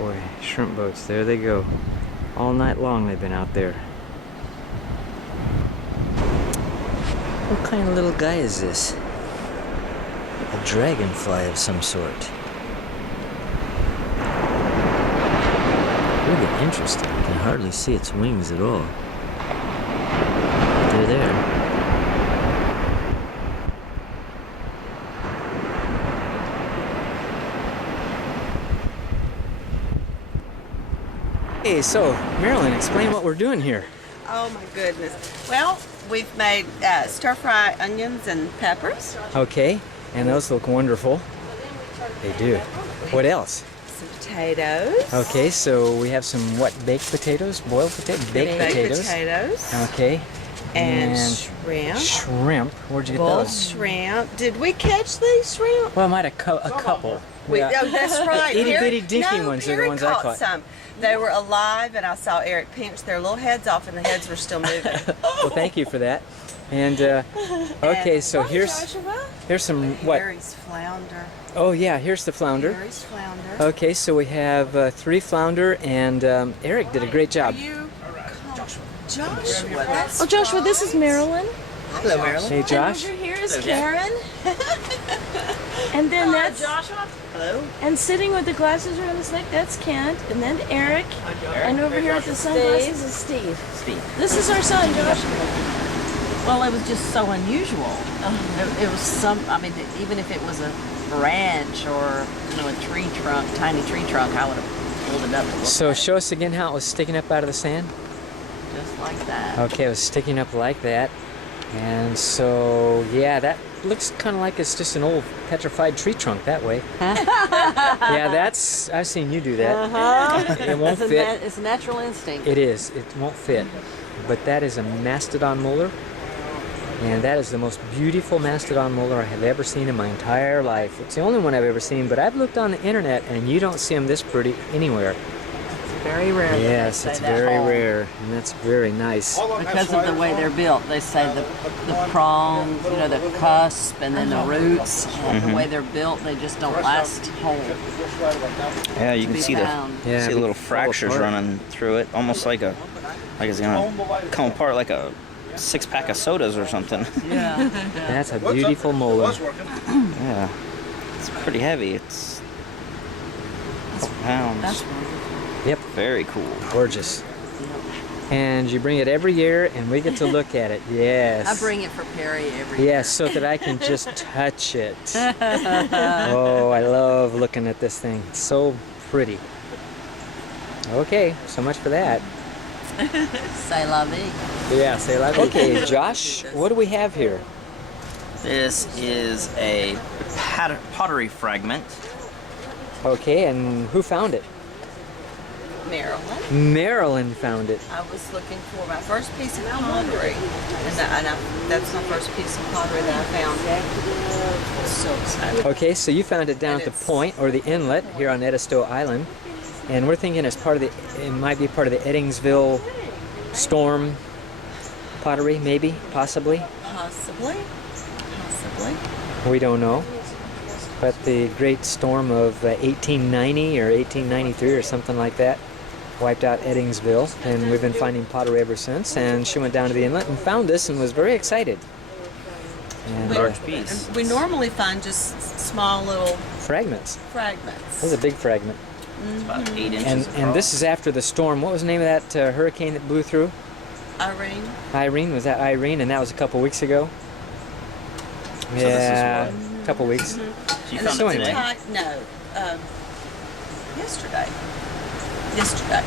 Boy, shrimp boats, there they go. All night long they've been out there. What kind of little guy is this? A dragonfly of some sort. Really interesting. You can hardly see its wings at all. But they're there. Hey, so Marilyn, explain what we're doing here. Oh my goodness. Well, we've made stir-fry onions and peppers. Okay, and those look wonderful. They do. What else? Some potatoes. Okay, so we have some what? Baked potatoes? Boiled potatoes? Baked potatoes. Okay. And shrimp. Shrimp. Where'd you get Boiled those? shrimp. Did we catch these shrimp? Well, I might have a couple. Oh, that's right. Itty bitty dinky ones are the ones I caught. Some. They were alive, and I saw Eric pinch their little heads off, and the heads were still moving. Well, thank you for that. And okay, and, so here's some what? Harry's flounder. Oh yeah, here's the flounder. Harry's flounder. Okay, so we have 3 flounder, and Eric did a great job. Are you Joshua? That's Joshua, this is Marilyn. Hello, Marilyn. Hey, Josh. And over here is Karen. And then that's Joshua. Hello. And sitting with the glasses around his neck, that's Kent. And then Eric. And over here with the sunglasses is Steve. This is our son, Joshua. Well, it was just so unusual. It was I mean, even if it was a branch or, a tree trunk, tiny tree trunk, I would have pulled it up. So show us again how it was sticking up out of the sand. Just like that. Okay, it was sticking up like that. And so, yeah, that looks kind of like it's just an old petrified tree trunk that way. Yeah, I've seen you do that. It won't fit. It's a natural instinct. It is. It won't fit. But that is a mastodon molar. And that is the most beautiful mastodon molar I have ever seen in my entire life. It's the only one I've ever seen, but I've looked on the internet and you don't see them this pretty anywhere. Very rare. Yes, it's very rare, and that's very nice. Because of the way they're built. They say the prongs, the cusp, and then the roots, the way they're built, they just don't last whole. Yeah, you can see the little fractures running through it, almost like it's gonna come apart like a 6-pack of sodas or something. Yeah. That's a beautiful molar. Yeah, it's pretty heavy. It's 12 pounds. That's wonderful. Yep. Very cool. Gorgeous. And you bring it every year, and we get to look at it. Yes. I bring it for Perry every year. Yes, so that I can just touch it. Oh, I love looking at this thing. It's so pretty. Okay, so much for that. C'est la vie. Yeah, say la vie. Okay, Josh, what do we have here? This is a pottery fragment. Okay, and who found it? Marilyn. Marilyn found it. I was looking for my first piece of pottery, and that's my first piece of pottery that I found. I was so excited. Okay, so you found it down at the point, or the inlet, here on Edisto Island. And we're thinking it might be part of the Eddingsville storm pottery, maybe, possibly. Possibly. We don't know. But the great storm of 1890 or 1893 or something like that wiped out Eddingsville, and we've been finding pottery ever since. And she went down to the inlet and found this and was very excited. And, Large piece. And we normally find just small little fragments. This is a big fragment. It's about 8 inches across. And this is after the storm. What was the name of that hurricane that blew through? Irene. Was that Irene? And that was a couple weeks ago? So Yeah, this is a couple weeks. You And found so it anyway. today? Yesterday.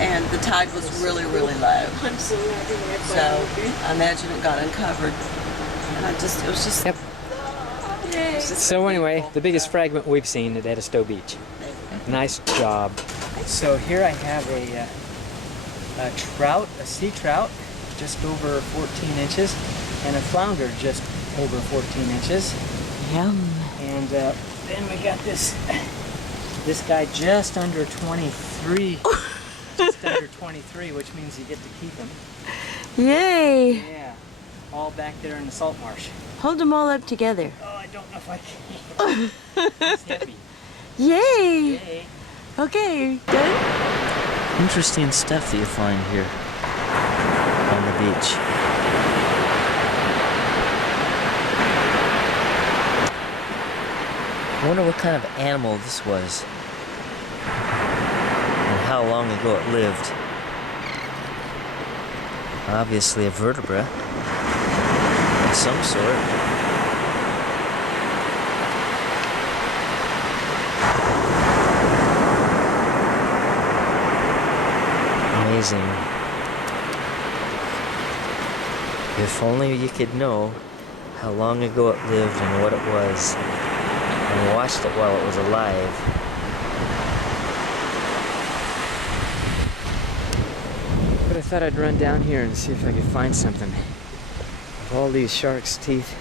And the tide was really, really low. So I imagine it got uncovered. And it was just... Yep. So anyway, the biggest fragment we've seen at Edisto Beach. Nice job. So here I have a trout, a sea trout, just over 14 inches, and a flounder just over 14 inches. Yum. And then we got this guy just under 23. Just under 23, which means you get to keep him. Yay! Yeah, all back there in the salt marsh. Hold them all up together. Oh, I don't know if I can. It's heavy. Yay! Yay. Okay, good. Interesting stuff that you find here on the beach. I wonder what kind of animal this was and how long ago it lived. Obviously a vertebra of some sort. Amazing. If only you could know how long ago it lived and what it was, and watched it while it was alive. But I thought I'd run down here and see if I could find something. With all these shark's teeth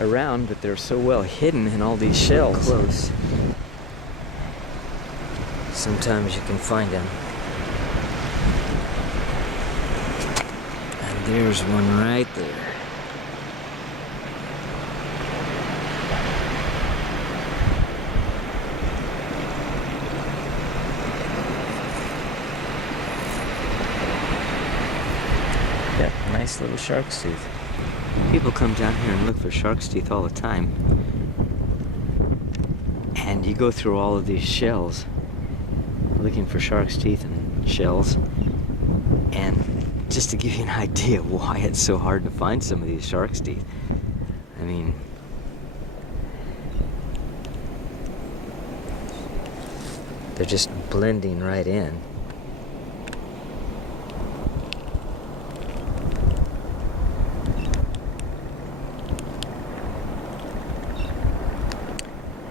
around, but they're so well hidden in all these shells. Close. Sometimes you can find them. And there's one right there. Yeah, nice little shark's tooth. People come down here and look for shark's teeth all the time. And you go through all of these shells looking for shark's teeth and shells. And just to give you an idea why it's so hard to find some of these shark's teeth. I mean, they're just blending right in.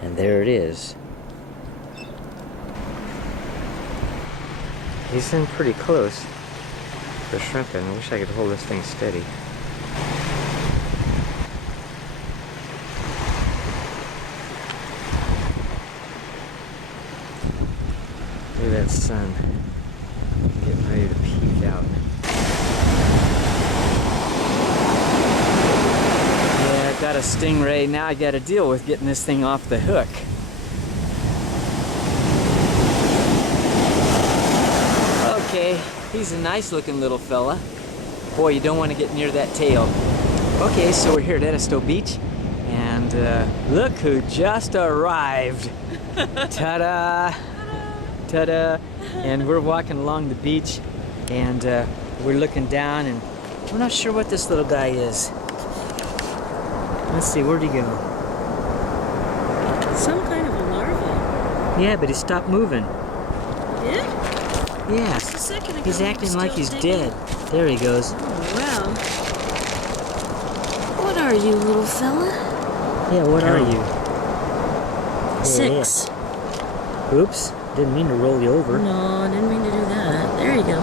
And there it is. He's in pretty close for shrimping. I wish I could hold this thing steady. Look at that sun getting ready to peek out. Yeah, I got a stingray. Now I got to deal with getting this thing off the hook. Okay, he's a nice looking little fella. Boy, you don't want to get near that tail. Okay, so we're here at Edisto Beach, and look who just arrived. Ta-da! Ta-da! And we're walking along the beach, and we're looking down, and we're not sure what this little guy is. Let's see, where'd he go? Some kind of a larva. Yeah, but he stopped moving. Did? Yeah, Just a second ago, he's he acting was like still he's digging. dead. There he goes. Oh, wow. What are you, little fella? Yeah, what are you? 6. Oops, didn't mean to roll you over. No, I didn't mean to do that. There you go.